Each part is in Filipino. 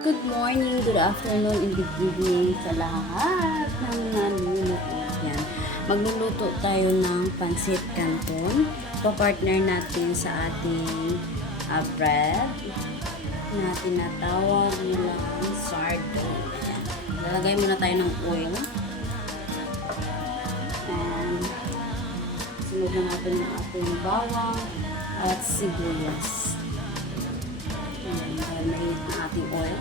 Good morning, good afternoon, and good evening sa lahat ng nanonood. Magluluto tayo ng pansit canton. Pa-partner natin sa ating ah, bread na tinatawag nilang. Yan. Lalagay muna tayo ng oil. And sunod na natin yung ating bawang at sibuyas. Dahil may ang ating oil.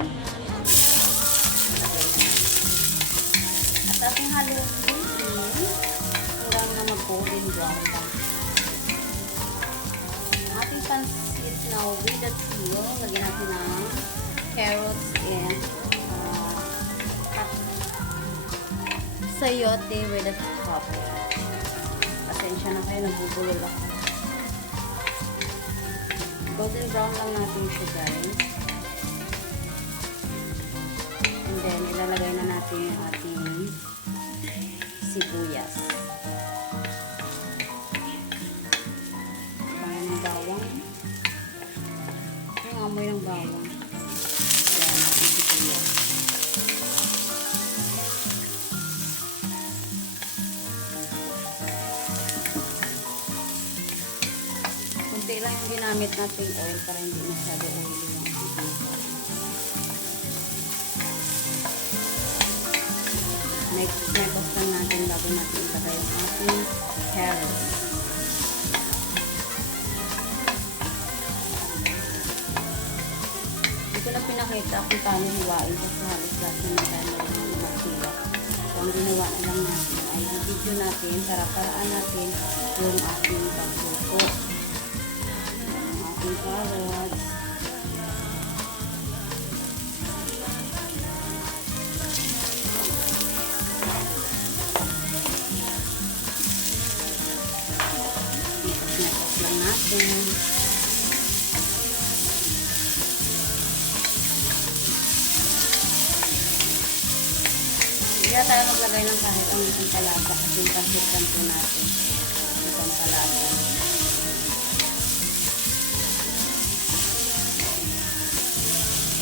At ating haluin hanggang na mag-golden brown pa. Ang ating pansit na with the tuyo, lagyan natin ng carrots and uh, sayote with the top. Pasensya na kayo, nabubulol ako. Golden brown lang natin siya guys. Ilalagay na natin yung ating sibuyas. Bayan ng bawang. Yung amoy ng bawang. Ayan, ating sibuyas. Kunti lang yung ginamit nating oil para hindi masyado oily Lang natin bago natin ilagay yung ating carrots. Hindi ko na pinakita kung paano hiwain kasi halos lahat naman tayo marunong maghiwa. So, ang ginawa na lang natin ay yung video natin para paraan natin yung ating pagluto. Yung ating carrots. Natin. Hindi tayo maglagay ng kahit ang isang palasa kasi yung pansitan po natin. Isang palasa.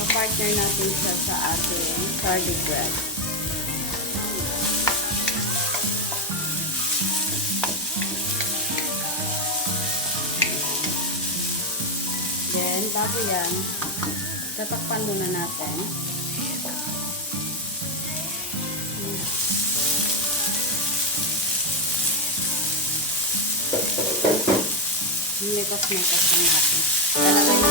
Pa-partner natin siya sa ating garlic bread. Bago yan, tatakpan muna natin. Mekas-mekas lang natin. Lalagay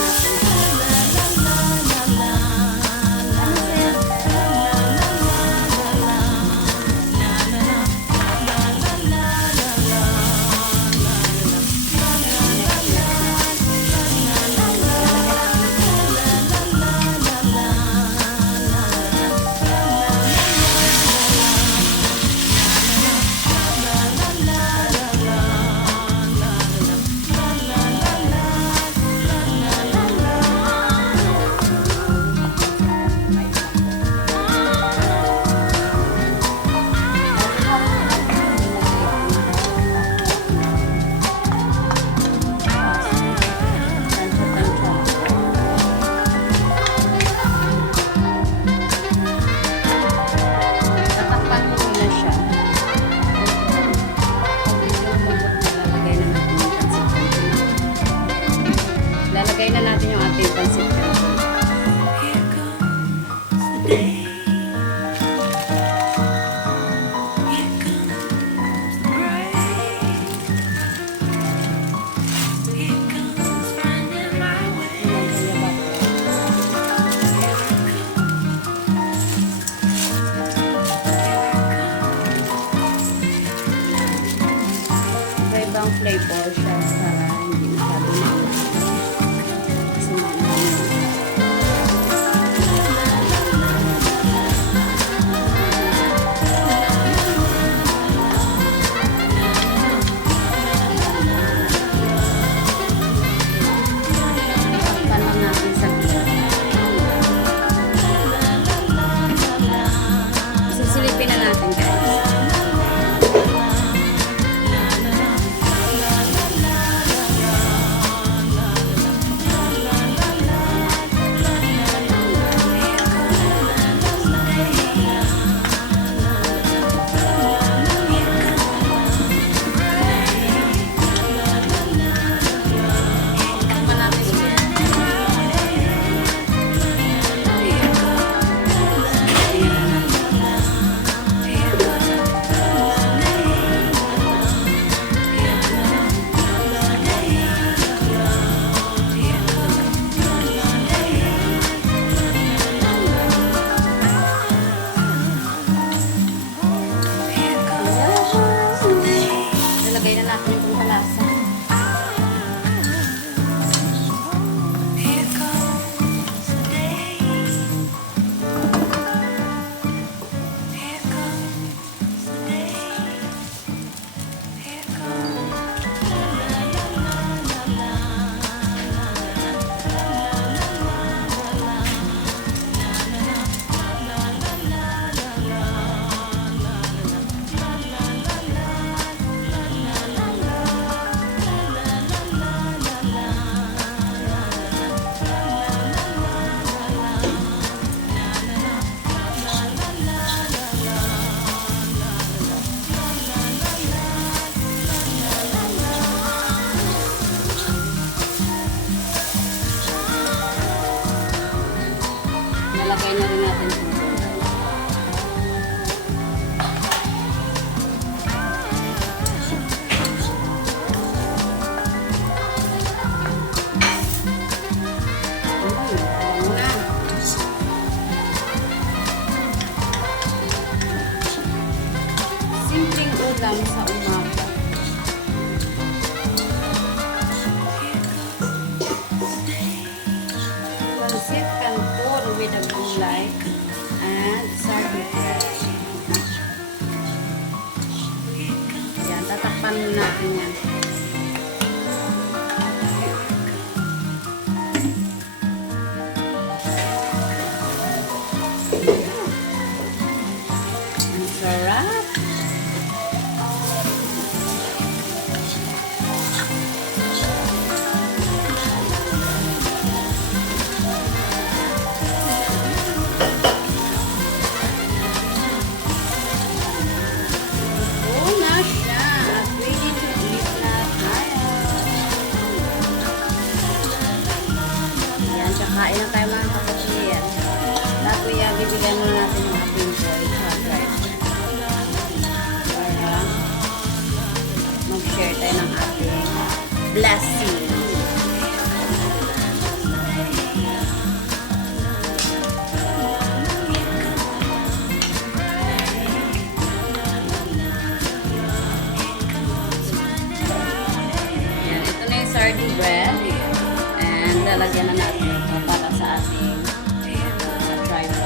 gulay and sardinas. Yan, tatakpan natin yan. Sardine bread. And lalagyan na natin ito para sa ating uh, first.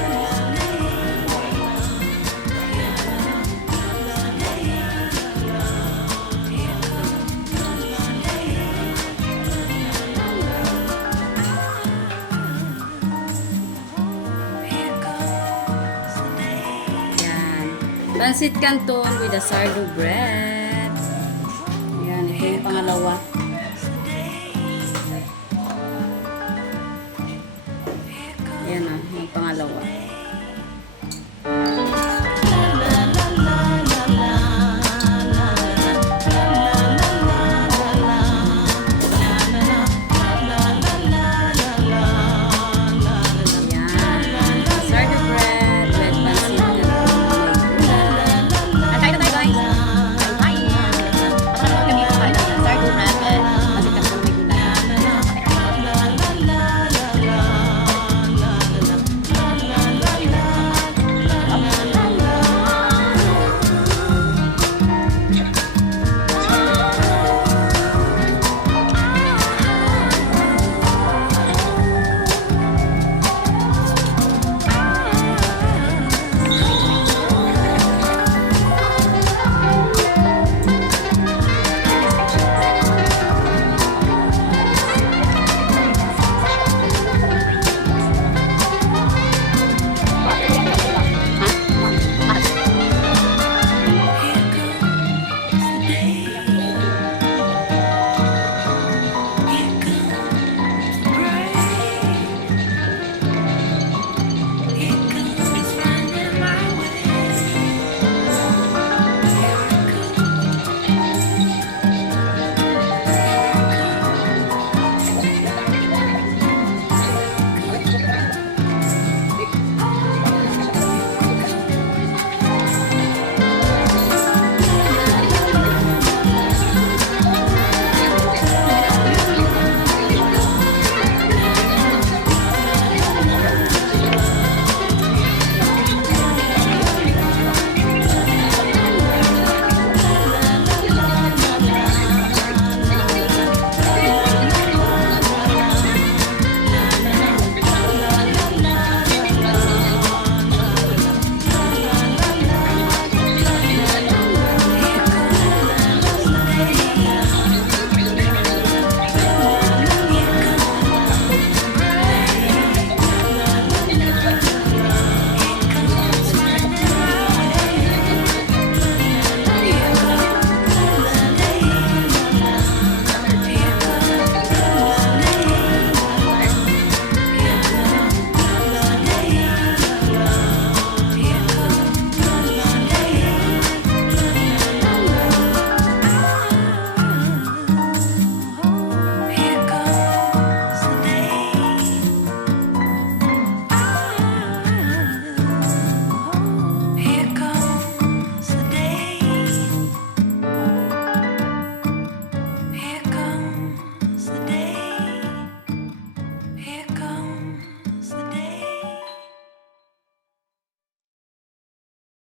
Yan. Pansit canton with a sardo bread. Yan, ito yung pangalawa. Pangalawa.